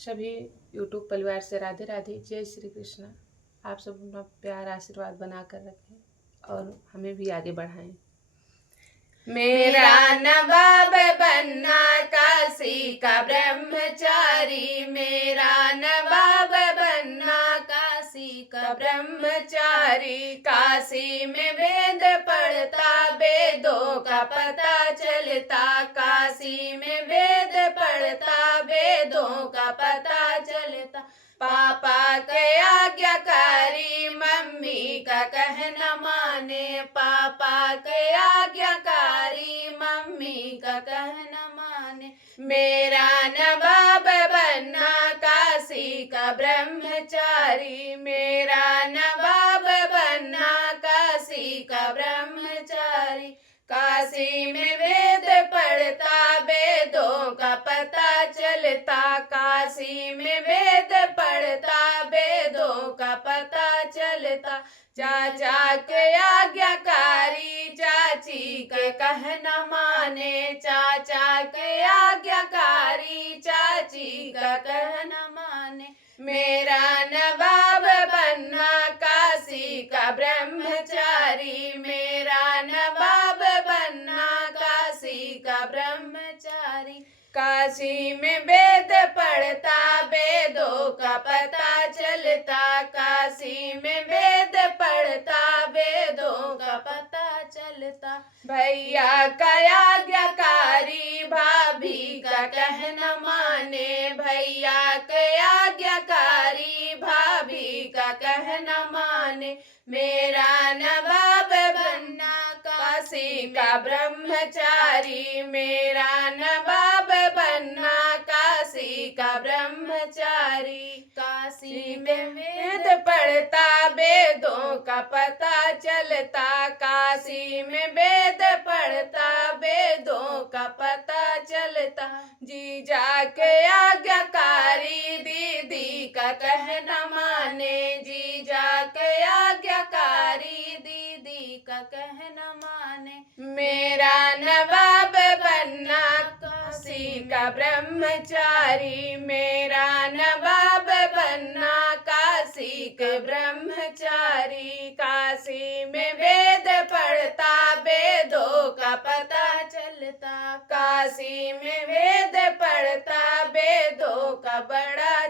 सभी यूट्यूब परिवार से राधे राधे, जय श्री कृष्ण। आप सब अपना प्यार आशीर्वाद बना कर रखें और हमें भी आगे बढ़ाएं। मेरा नवाब बनना काशी का ब्रह्मचारी, मेरा नवाब बनना काशी का ब्रह्मचारी। काशी में वेद पढ़ता, वेदों का पता चलता, काशी में वेद पढ़ता, वेदों का पता चलता। पापा के आज्ञाकारी, मम्मी का कहना माने, पापा के आज्ञाकारी, मम्मी का कहना माने। मेरा नवाब बनना काशी का ब्रह्मचारी, मेरा नवाब बनना काशी का ब्रह्मचारी। काशी में वेद पढ़ता, वेदों का पता चलता, काशी में वेद पढ़ता, वेदों का पता चलता। चाचा के आज्ञाकारी, चाची के कहना माने, चाचा के आज्ञाकारी, चाची का कहना माने। मेरा नवाब बनना काशी का ब्रह्मचारी, मेरा नवाब बनना काशी का ब्रह्मचारी। काशी में वेद पढ़ता, वेदों का पता चलता, काशी में वेद पढ़ता, वेदों का पता चलता। भैया का आज्ञाकारी, भाभी का कहना माने, भैया का आज्ञाकारी, भाभी का कहना माने। मेरा नवाब बनना काशी का ब्रह्मचारी, मेरा नवाब बनना काशी का ब्रह्मचारी। काशी में वेद पढ़ता, वेदों का पता चलता, काशी में वेद पढ़ता, वेदों का पता चलता। जीजा के आज्ञाकारी, दीदी का कहना माने, जीजा के आज्ञाकारी, दीदी का कहना माने। मेरा नवाब बनना काशी का ब्रह्मचारी, मेरा नवाब बनना काशी का ब्रह्मचारी। काशी में वेद पढ़ता, वेदों का पता चलता, काशी में वेद पढ़ता, वेदों का बड़ा